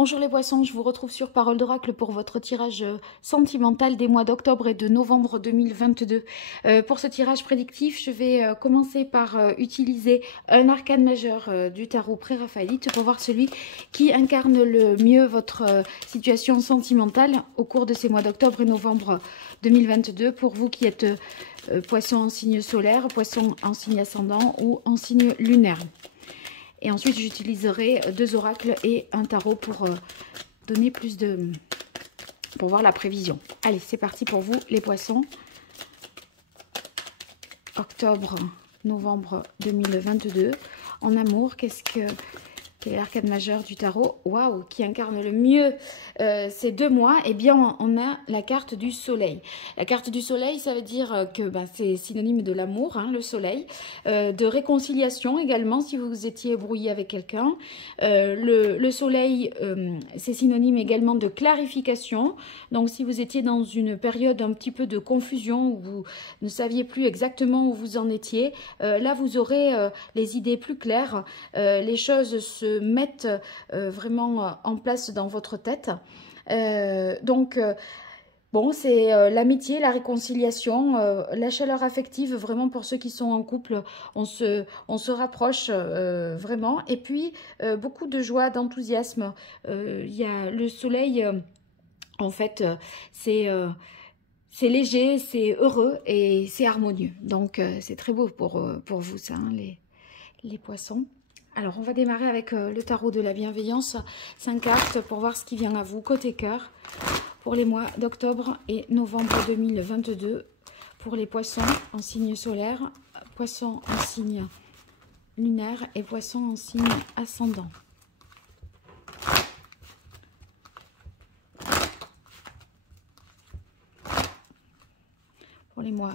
Bonjour les poissons, je vous retrouve sur Parole d'Oracle pour votre tirage sentimental des mois d'octobre et de novembre 2022. Pour ce tirage prédictif, je vais commencer par utiliser un arcane majeur du tarot pré-raphaélite pour voir celui qui incarne le mieux votre situation sentimentale au cours de ces mois d'octobre et novembre 2022. Pour vous qui êtes poisson en signe solaire, poisson en signe ascendant ou en signe lunaire. Et ensuite, j'utiliserai deux oracles et un tarot pour donner plus de... pour voir la prévision. Allez, c'est parti pour vous, les poissons. Octobre, novembre 2022. En amour, quel est l'arcane majeur du tarot? Waouh, qui incarne le mieux ces 2 mois? Eh bien, on a la carte du soleil. La carte du soleil, ça veut dire que c'est synonyme de l'amour, hein, le soleil, de réconciliation également, si vous étiez brouillé avec quelqu'un. Le soleil, c'est synonyme également de clarification. Donc, si vous étiez dans une période un petit peu de confusion, où vous ne saviez plus exactement où vous en étiez, là, vous aurez les idées plus claires, les choses se mettent vraiment en place dans votre tête. Bon, c'est l'amitié, la réconciliation, la chaleur affective, vraiment pour ceux qui sont en couple, on se rapproche vraiment. Et puis, beaucoup de joie, d'enthousiasme. Il y a le soleil, en fait, c'est léger, c'est heureux et c'est harmonieux. Donc, c'est très beau pour vous, ça, hein, les poissons. Alors, on va démarrer avec le tarot de la bienveillance. 5 cartes pour voir ce qui vient à vous, côté cœur, pour les mois d'octobre et novembre 2022. Pour les poissons en signe solaire, poissons en signe lunaire et poissons en signe ascendant. Pour les mois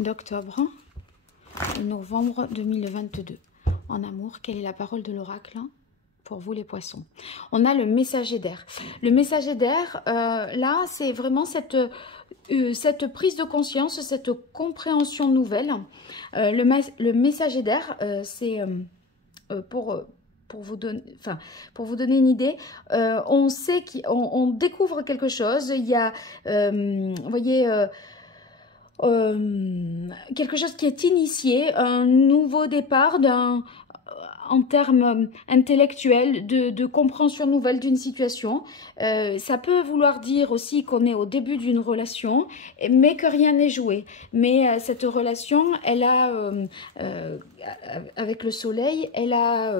d'octobre et novembre 2022. En amour, quelle est la parole de l'oracle pour vous les poissons? On a le messager d'air. Le messager d'air, là, c'est vraiment cette prise de conscience, cette compréhension nouvelle. Le messager d'air, c'est pour vous donner une idée, on sait qu'on découvre quelque chose. Il y a, vous voyez, quelque chose qui est initié, un nouveau départ en termes intellectuels, de compréhension nouvelle d'une situation. Ça peut vouloir dire aussi qu'on est au début d'une relation, mais que rien n'est joué. Mais cette relation, elle a, avec le soleil, elle a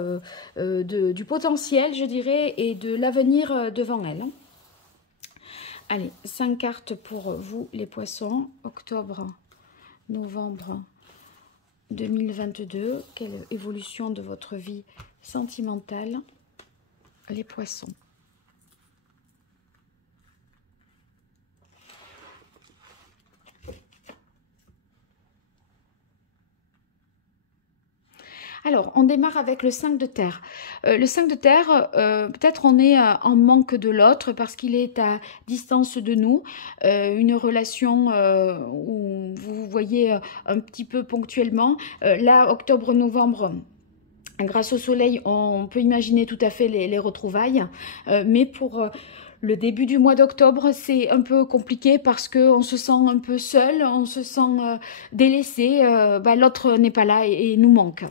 du potentiel, je dirais, et de l'avenir devant elle. Allez, 5 cartes pour vous les poissons, octobre, novembre 2022. Quelle évolution de votre vie sentimentale, les poissons? Alors, on démarre avec le 5 de terre. Le 5 de terre, peut-être on est en manque de l'autre parce qu'il est à distance de nous. Une relation où vous voyez un petit peu ponctuellement. Là, octobre-novembre, grâce au soleil, on peut imaginer tout à fait les retrouvailles. Mais pour... le début du mois d'octobre, c'est un peu compliqué parce qu'on se sent un peu seul, on se sent délaissé, l'autre n'est pas là et nous manque.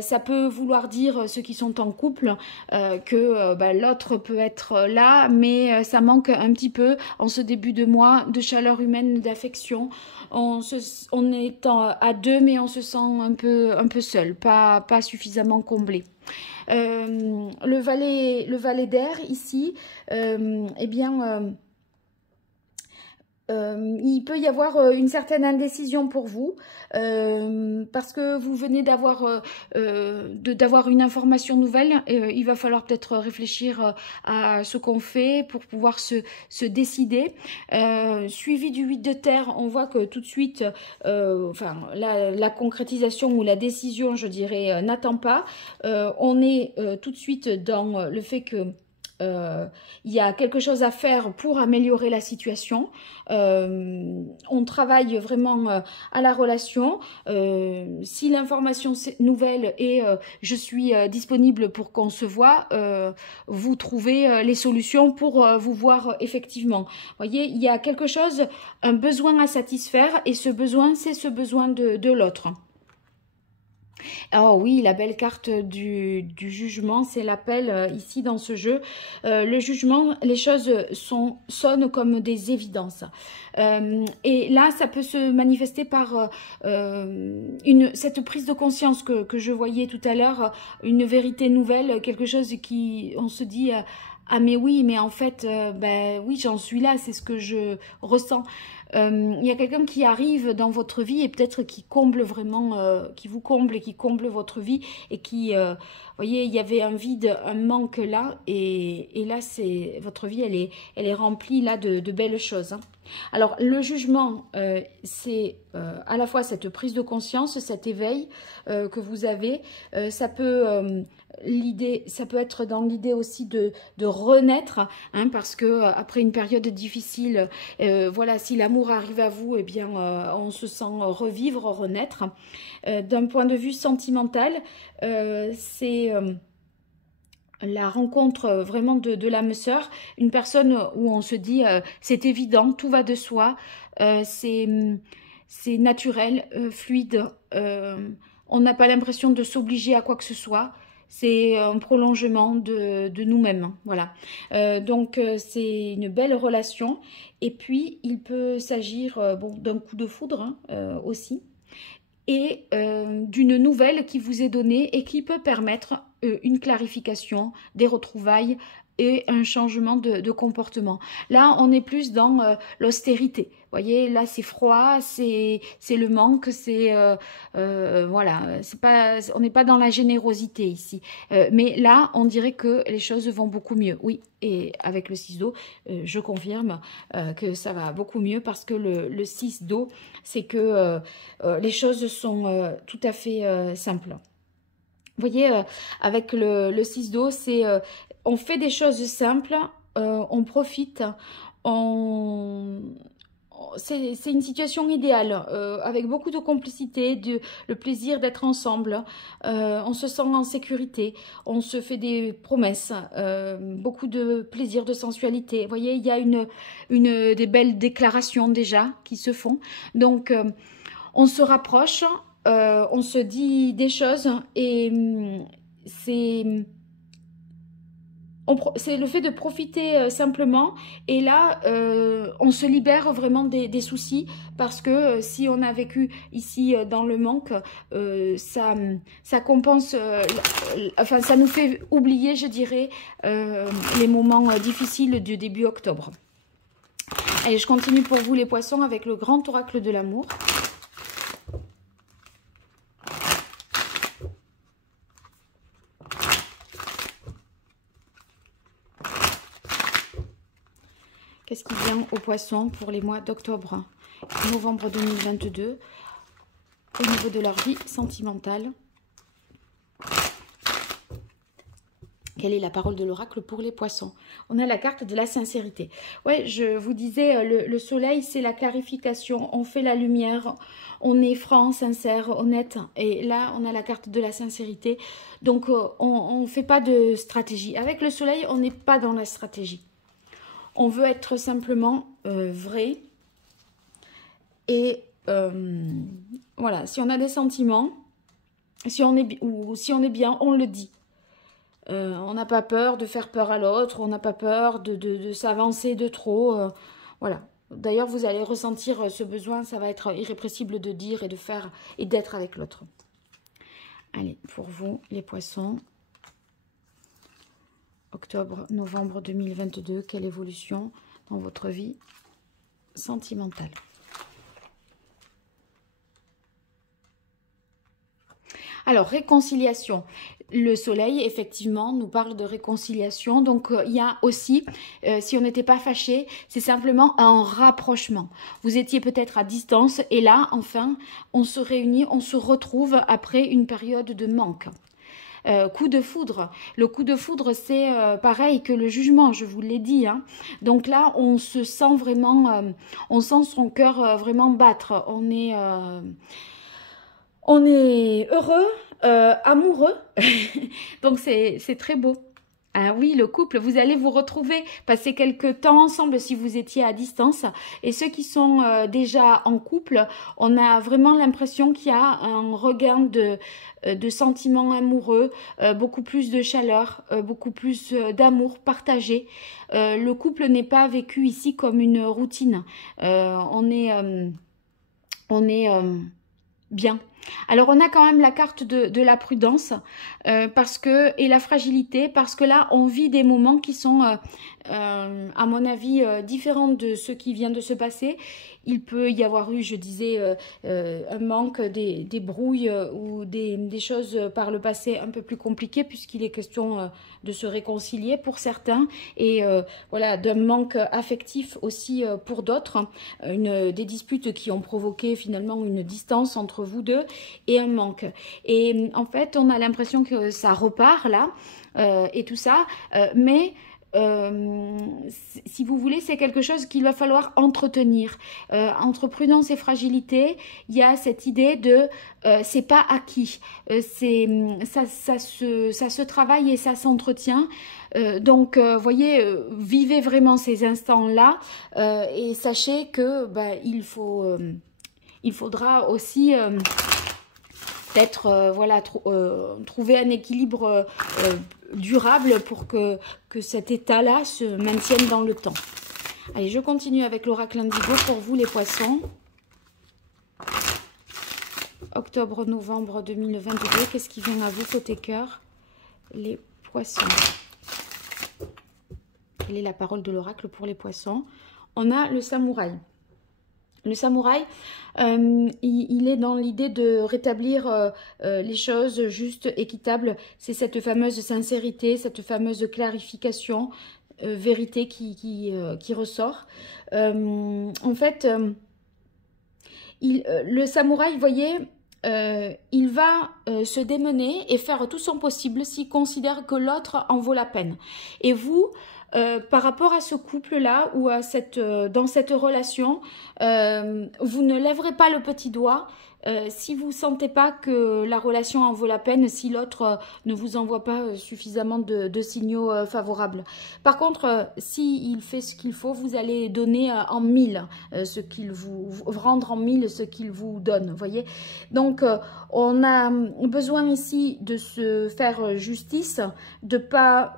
Ça peut vouloir dire, ceux qui sont en couple, que l'autre peut être là, mais ça manque un petit peu en ce début de mois de chaleur humaine, d'affection. On est à 2, mais on se sent un peu seul, pas suffisamment comblé. Le valet d'air ici, eh bien, il peut y avoir une certaine indécision pour vous parce que vous venez d'avoir une information nouvelle. Il va falloir peut-être réfléchir à ce qu'on fait pour pouvoir se décider. Suivi du 8 de terre, on voit que tout de suite, la concrétisation ou la décision, je dirais, n'attend pas. On est tout de suite dans le fait que il y a quelque chose à faire pour améliorer la situation. On travaille vraiment à la relation. Si l'information nouvelle est je suis disponible pour qu'on se voit, vous trouvez les solutions pour vous voir effectivement. Vous voyez, il y a quelque chose, un besoin à satisfaire, et ce besoin, c'est ce besoin de l'autre. Oh oui, la belle carte du jugement, c'est l'appel ici dans ce jeu. Le jugement, les choses sonnent comme des évidences. Et là, ça peut se manifester par cette prise de conscience que je voyais tout à l'heure, une vérité nouvelle, quelque chose qui, on se dit... ah mais oui, mais en fait, ben oui, j'en suis là, c'est ce que je ressens. Il y a quelqu'un qui arrive dans votre vie et peut-être qui comble vraiment, qui vous comble et qui comble votre vie et qui, vous voyez, il y avait un vide, un manque là, et là, votre vie, elle est remplie là de belles choses. Hein. Alors, le jugement, c'est à la fois cette prise de conscience, cet éveil que vous avez, ça peut... ça peut être dans l'idée aussi de renaître, hein, parce que après une période difficile, voilà, si l'amour arrive à vous, eh bien, on se sent revivre, renaître. D'un point de vue sentimental, c'est la rencontre vraiment de l'âme sœur, une personne où on se dit c'est évident, tout va de soi, c'est naturel, fluide, on n'a pas l'impression de s'obliger à quoi que ce soit. C'est un prolongement de nous-mêmes. Voilà. Donc, c'est une belle relation. Et puis, il peut s'agir bon, d'un coup de foudre hein, aussi. Et d'une nouvelle qui vous est donnée et qui peut permettre une clarification, des retrouvailles et un changement de comportement. Là, on est plus dans l'austérité. Vous voyez, là, c'est froid, c'est le manque, c'est... voilà, on n'est pas dans la générosité ici. Mais là, on dirait que les choses vont beaucoup mieux. Oui, et avec le 6 d'eau, je confirme que ça va beaucoup mieux parce que le 6 d'eau, c'est que les choses sont tout à fait simples. Vous voyez, avec le 6 d'eau, c'est on fait des choses simples, on profite, c'est une situation idéale, avec beaucoup de complicité, le plaisir d'être ensemble, on se sent en sécurité, on se fait des promesses, beaucoup de plaisir, de sensualité. Vous voyez, il y a des belles déclarations déjà qui se font. Donc, on se rapproche, on se dit des choses et c'est le fait de profiter simplement. Et là, on se libère vraiment des soucis parce que si on a vécu ici dans le manque, ça compense, enfin ça nous fait oublier, je dirais, les moments difficiles du début octobre. Allez, je continue pour vous les poissons avec le grand oracle de l'amour. Qu'est-ce qui vient aux poissons pour les mois d'octobre, novembre 2022, au niveau de leur vie sentimentale? Quelle est la parole de l'oracle pour les poissons? On a la carte de la sincérité. Ouais, je vous disais, le soleil, c'est la clarification. On fait la lumière, on est franc, sincère, honnête. Et là, on a la carte de la sincérité. Donc, on ne fait pas de stratégie. Avec le soleil, on n'est pas dans la stratégie. On veut être simplement vrai. Et voilà, si on a des sentiments, si on est bien, on le dit. On n'a pas peur de faire peur à l'autre, on n'a pas peur de s'avancer de trop. Voilà. D'ailleurs, vous allez ressentir ce besoin, ça va être irrépressible de dire et de faire et d'être avec l'autre. Allez, pour vous, les poissons. Octobre, novembre 2022, quelle évolution dans votre vie sentimentale? Alors, réconciliation. Le soleil, effectivement, nous parle de réconciliation. Donc, il y a aussi, si on n'était pas fâché, c'est simplement un rapprochement. Vous étiez peut-être à distance et là, enfin, on se réunit, on se retrouve après une période de manque. coup de foudre. Le coup de foudre, c'est pareil que le jugement, je vous l'ai dit. Hein. Donc là, on se sent vraiment, on sent son cœur vraiment battre. On est heureux, amoureux. Donc c'est très beau. Ah oui, le couple, vous allez vous retrouver, passer quelques temps ensemble si vous étiez à distance. Et ceux qui sont déjà en couple, on a vraiment l'impression qu'il y a un regain de sentiments amoureux, beaucoup plus de chaleur, beaucoup plus d'amour partagé. Le couple n'est pas vécu ici comme une routine. On est bien. Alors on a quand même la carte de la prudence et la fragilité, parce que là on vit des moments qui sont à mon avis différents de ce qui vient de se passer. Il peut y avoir eu, je disais, un manque, des brouilles ou des choses par le passé un peu plus compliquées, puisqu'il est question de se réconcilier pour certains, et voilà, d'un manque affectif aussi pour d'autres, des disputes qui ont provoqué finalement une distance entre vous deux et un manque. Et en fait, on a l'impression que ça repart là, et tout ça, mais si vous voulez, c'est quelque chose qu'il va falloir entretenir. Entre prudence et fragilité, il y a cette idée de c'est pas acquis, ça se travaille et ça s'entretient. Donc, voyez, vivez vraiment ces instants-là et sachez que il faudra aussi peut-être voilà, trouver un équilibre durable pour que cet état-là se maintienne dans le temps. Allez, je continue avec l'oracle Indigo pour vous les poissons. Octobre-novembre 2022, qu'est-ce qui vient à vous côté cœur? Les poissons. Quelle est la parole de l'oracle pour les poissons? On a le samouraï. Le samouraï, il est dans l'idée de rétablir les choses justes, équitables. C'est cette fameuse sincérité, cette fameuse clarification, vérité qui ressort. En fait, le samouraï, vous voyez, il va se démener et faire tout son possible s'il considère que l'autre en vaut la peine. Et vous, par rapport à ce couple-là ou dans cette relation, vous ne lèverez pas le petit doigt si vous ne sentez pas que la relation en vaut la peine, si l'autre ne vous envoie pas suffisamment de signaux favorables. Par contre, s'il fait ce qu'il faut, vous allez donner en mille rendre en mille ce qu'il vous donne, voyez. Donc, on a besoin ici de se faire justice, de pas...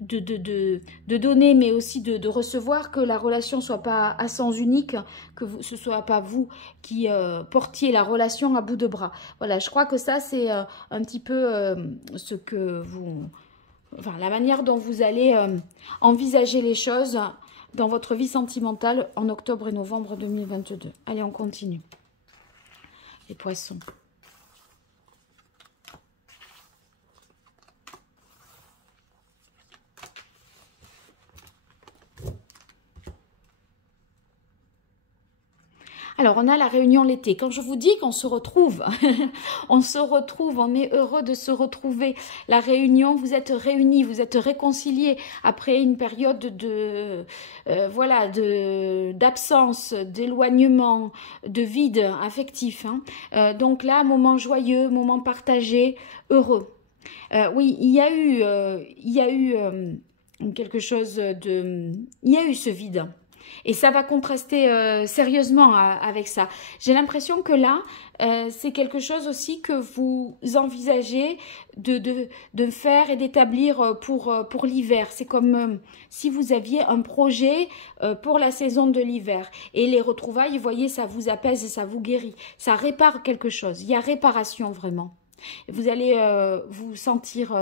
de donner, mais aussi de recevoir, que la relation soit pas à sens unique, que ce soit pas vous qui portiez la relation à bout de bras. Voilà, je crois que ça, c'est un petit peu ce que enfin, la manière dont vous allez envisager les choses dans votre vie sentimentale en octobre et novembre 2022. Allez, on continue. Les poissons. Alors, on a la réunion l'été. Quand je vous dis qu'on se retrouve, on se retrouve, on est heureux de se retrouver. La réunion, vous êtes réunis, vous êtes réconciliés après une période d'absence, d'éloignement, de vide affectif. Hein. Donc là, moment joyeux, moment partagé, heureux. Oui, il y a eu quelque chose de... Il y a eu ce vide. Et ça va contraster sérieusement avec ça. J'ai l'impression que là, c'est quelque chose aussi que vous envisagez de faire et d'établir pour l'hiver. C'est comme si vous aviez un projet pour la saison de l'hiver. Et les retrouvailles, vous voyez, ça vous apaise et ça vous guérit. Ça répare quelque chose. Il y a réparation vraiment. Vous allez vous sentir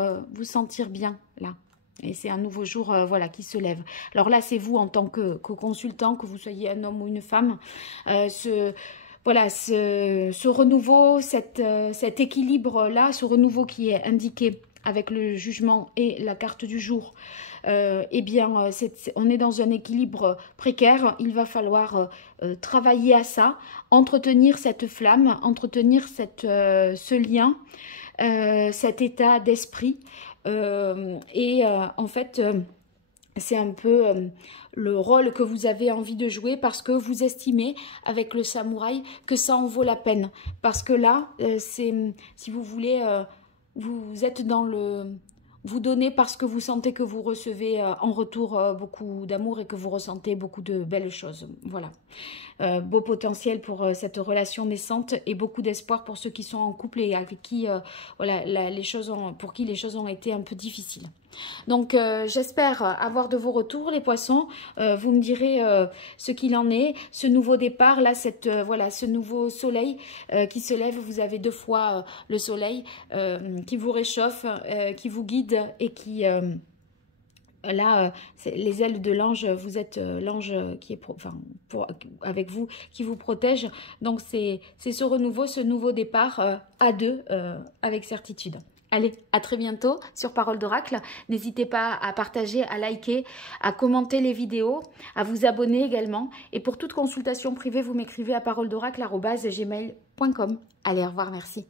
bien là. Et c'est un nouveau jour voilà, qui se lève. Alors là, c'est vous en tant que consultant, que vous soyez un homme ou une femme. Ce renouveau, cet équilibre-là, ce renouveau qui est indiqué avec le jugement et la carte du jour, eh bien, on est dans un équilibre précaire. Il va falloir travailler à ça, entretenir cette flamme, entretenir ce lien. cet état d'esprit. En fait, c'est un peu le rôle que vous avez envie de jouer parce que vous estimez, avec le samouraï, que ça en vaut la peine. Parce que là, c'est, si vous voulez, vous êtes dans le... Vous donnez parce que vous sentez que vous recevez en retour beaucoup d'amour et que vous ressentez beaucoup de belles choses. Voilà. Beau potentiel pour cette relation naissante et beaucoup d'espoir pour ceux qui sont en couple et avec qui voilà, pour qui les choses ont été un peu difficiles. Donc j'espère avoir de vos retours les poissons, vous me direz ce qu'il en est, ce nouveau départ là, voilà, ce nouveau soleil qui se lève, vous avez 2 fois le soleil qui vous réchauffe, qui vous guide et qui... Là, les ailes de l'ange, vous êtes l'ange qui est avec vous, qui vous protège. Donc, c'est ce renouveau, ce nouveau départ à 2 avec certitude. Allez, à très bientôt sur Parole d'Oracle. N'hésitez pas à partager, à liker, à commenter les vidéos, à vous abonner également. Et pour toute consultation privée, vous m'écrivez à paroledoracle@gmail.com. Allez, au revoir, merci.